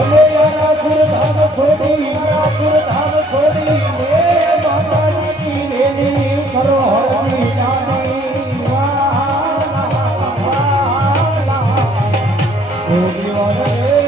અરે યારા સુરધામ છોડી સુરધામ છોડી રે માતાજી રેની કરો હરની નાની વાલા વાલા ઓ દીવાન રે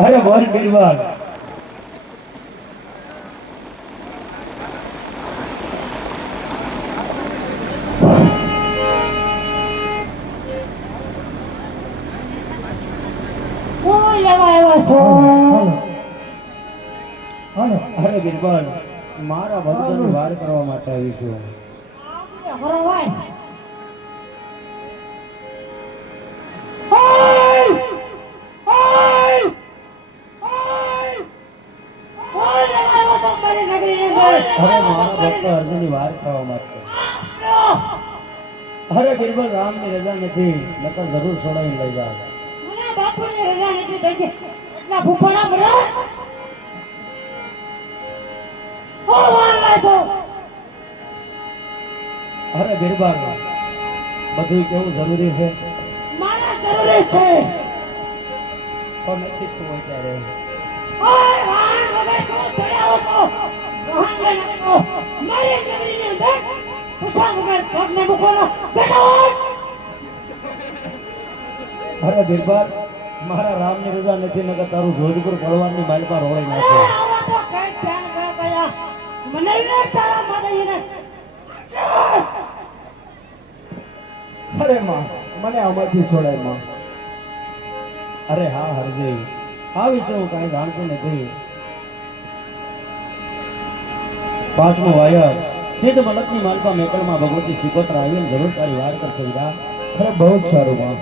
अरे बहुत बीरबल अरे बीरबल मारा भगवान वार करवा માટે આવી છું अर्जुनी वार करवा માટે अरे बीरबल राम ની રજા નથી નકર જરૂર છોડાઈ લઈ જા મને બાપુ ની રજા નથી બેટી એટલા ભૂખડા મરે ઓ વાલા તો अरे बीरबल બધું કેવું જરૂરી છે મારા જરૂરી છે પણ નથી તું અત્યારે ઓય વાહ હવે શું થયો તો વહાંગે નકો મારી નગરી ની અંદર પૂછા વગર પગને મૂકોનો બેટો અરે બીરબલ મારા રામ ની રજા નથી નકર તારું જોધપુર ભળવાન ની માલ પર રોળી નાખે આવા તો કઈ ધ્યાન ગયા મને ને તારા માદઈને અરે માં મને આમાંથી છોડાય માં અરે હા હરજી આ વિશે હું કાંઈ જાણતો નથી पांचमो वायर सिद्ध मलक ની માલપા મેકલમાં ભગવતી સિકોતરા આવીને જરૂર તારી વાર કરશે વીરા અરે બહુ સારું માં